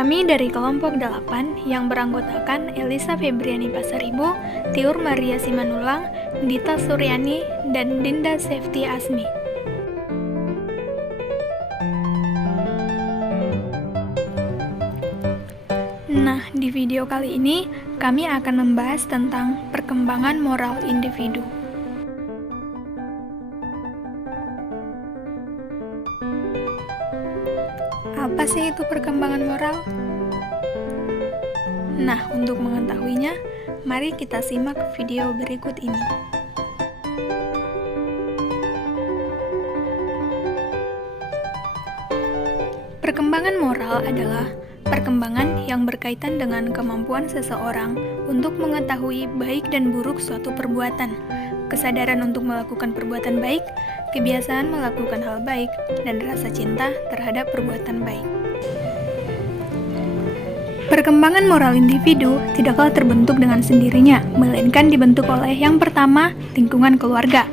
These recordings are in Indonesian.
Kami dari kelompok 8 yang beranggotakan Elisa Febriani Pasaribu, Tiur Maria Simanulang, Dita Suryani, dan Dinda Sefti Asmi. Nah, di video kali ini kami akan membahas tentang perkembangan moral individu. Apa sih itu perkembangan moral? Nah, untuk mengetahuinya, mari kita simak video berikut ini. Perkembangan moral adalah perkembangan yang berkaitan dengan kemampuan seseorang untuk mengetahui baik dan buruk suatu perbuatan, kesadaran untuk melakukan perbuatan baik, kebiasaan melakukan hal baik, dan rasa cinta terhadap perbuatan baik. Perkembangan moral individu tidaklah terbentuk dengan sendirinya, melainkan dibentuk oleh yang pertama, lingkungan keluarga.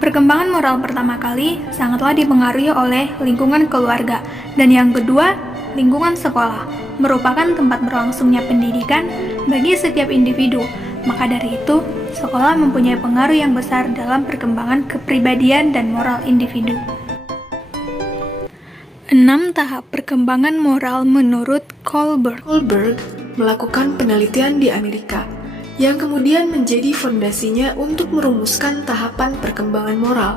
Perkembangan moral pertama kali sangatlah dipengaruhi oleh lingkungan keluarga, dan yang kedua, lingkungan sekolah, merupakan tempat berlangsungnya pendidikan bagi setiap individu. Maka dari itu, sekolah mempunyai pengaruh yang besar dalam perkembangan kepribadian dan moral individu. 6 tahap perkembangan moral menurut Kohlberg. Kohlberg melakukan penelitian di Amerika yang kemudian menjadi fondasinya untuk merumuskan tahapan perkembangan moral.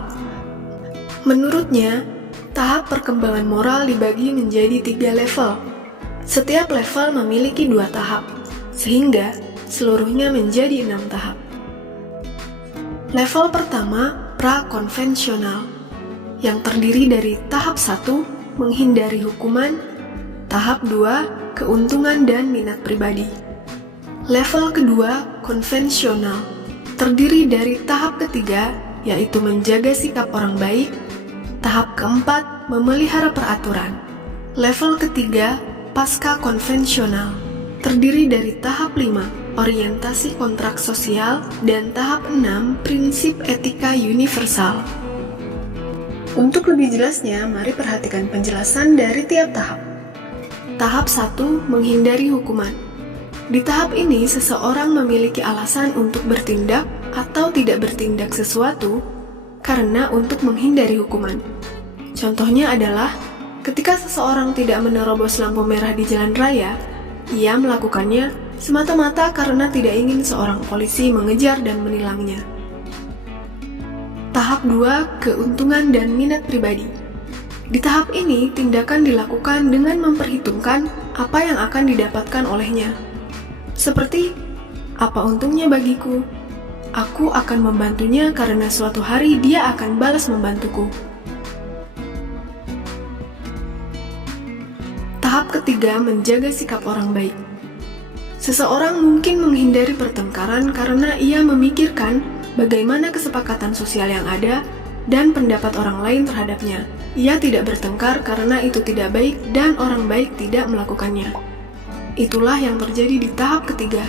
Menurutnya, tahap perkembangan moral dibagi menjadi 3 level. Setiap level memiliki 2 tahap, sehingga seluruhnya menjadi 6 tahap. Level pertama, pra-konvensional, yang terdiri dari tahap 1, menghindari hukuman, tahap 2, keuntungan dan minat pribadi. Level kedua, konvensional, terdiri dari tahap ketiga, yaitu menjaga sikap orang baik, tahap keempat, memelihara peraturan. Level ketiga, pasca konvensional, terdiri dari tahap 5, orientasi kontrak sosial, dan tahap 6, prinsip etika universal. Untuk lebih jelasnya, mari perhatikan penjelasan dari tiap tahap. Tahap 1, menghindari hukuman. Di tahap ini, seseorang memiliki alasan untuk bertindak atau tidak bertindak sesuatu karena untuk menghindari hukuman. Contohnya adalah, ketika seseorang tidak menerobos lampu merah di jalan raya, ia melakukannya semata-mata karena tidak ingin seorang polisi mengejar dan menilangnya. Tahap 2, keuntungan dan minat pribadi. Di tahap ini, tindakan dilakukan dengan memperhitungkan apa yang akan didapatkan olehnya. Seperti, apa untungnya bagiku? Aku akan membantunya karena suatu hari dia akan balas membantuku. Tahap ketiga, menjaga sikap orang baik. Seseorang mungkin menghindari pertengkaran karena ia memikirkan bagaimana kesepakatan sosial yang ada dan pendapat orang lain terhadapnya. Ia tidak bertengkar karena itu tidak baik dan orang baik tidak melakukannya. Itulah yang terjadi di tahap ketiga.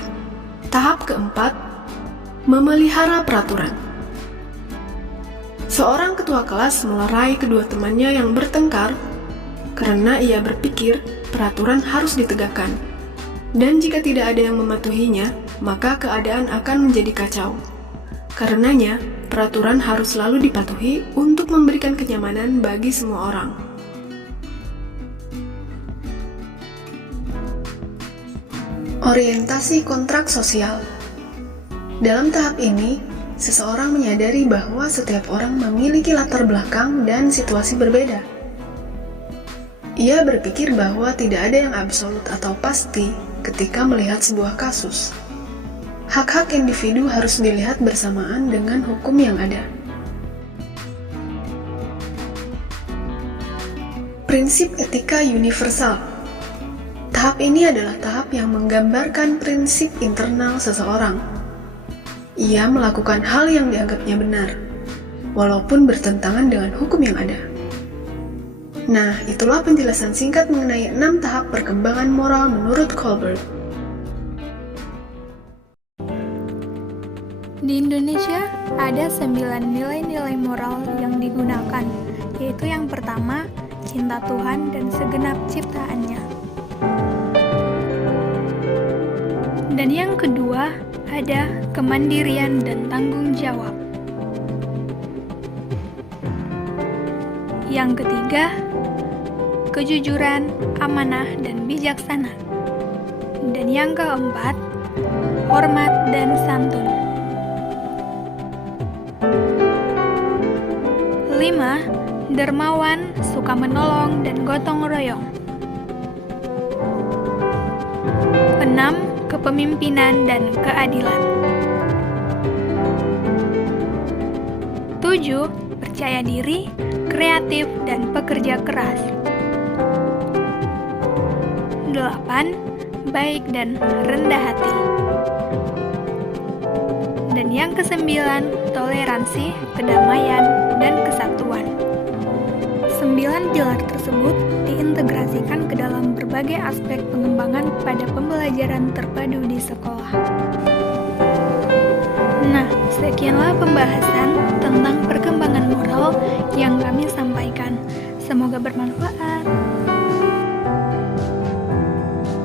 Tahap keempat, memelihara peraturan. Seorang ketua kelas melerai kedua temannya yang bertengkar karena ia berpikir peraturan harus ditegakkan. Dan jika tidak ada yang mematuhinya, maka keadaan akan menjadi kacau. Karenanya, peraturan harus selalu dipatuhi untuk memberikan kenyamanan bagi semua orang. Orientasi kontrak sosial. Dalam tahap ini, seseorang menyadari bahwa setiap orang memiliki latar belakang dan situasi berbeda. Ia berpikir bahwa tidak ada yang absolut atau pasti ketika melihat sebuah kasus. Hak-hak individu harus dilihat bersamaan dengan hukum yang ada. Prinsip etika universal. Tahap ini adalah tahap yang menggambarkan prinsip internal seseorang. Ia melakukan hal yang dianggapnya benar, walaupun bertentangan dengan hukum yang ada. Nah, itulah penjelasan singkat mengenai 6 tahap perkembangan moral menurut Kohlberg. Di Indonesia, ada 9 nilai-nilai moral yang digunakan, yaitu yang pertama, cinta Tuhan dan segenap ciptaannya. Dan yang kedua, ada kemandirian dan tanggung jawab. Yang ketiga, kejujuran, amanah, dan bijaksana. Dan yang keempat, hormat dan santun. 5. Dermawan, suka menolong, dan gotong royong. 6. Kepemimpinan dan keadilan. 7. Percaya diri, kreatif, dan pekerja keras. 8. Baik dan rendah hati. Dan yang kesembilan, toleransi, kedamaian, dan kesatuan. 9 pilar tersebut diintegrasikan ke dalam berbagai aspek pengembangan pada pembelajaran terpadu di sekolah. Nah, sekianlah pembahasan tentang perkembangan moral yang kami sampaikan. Semoga bermanfaat.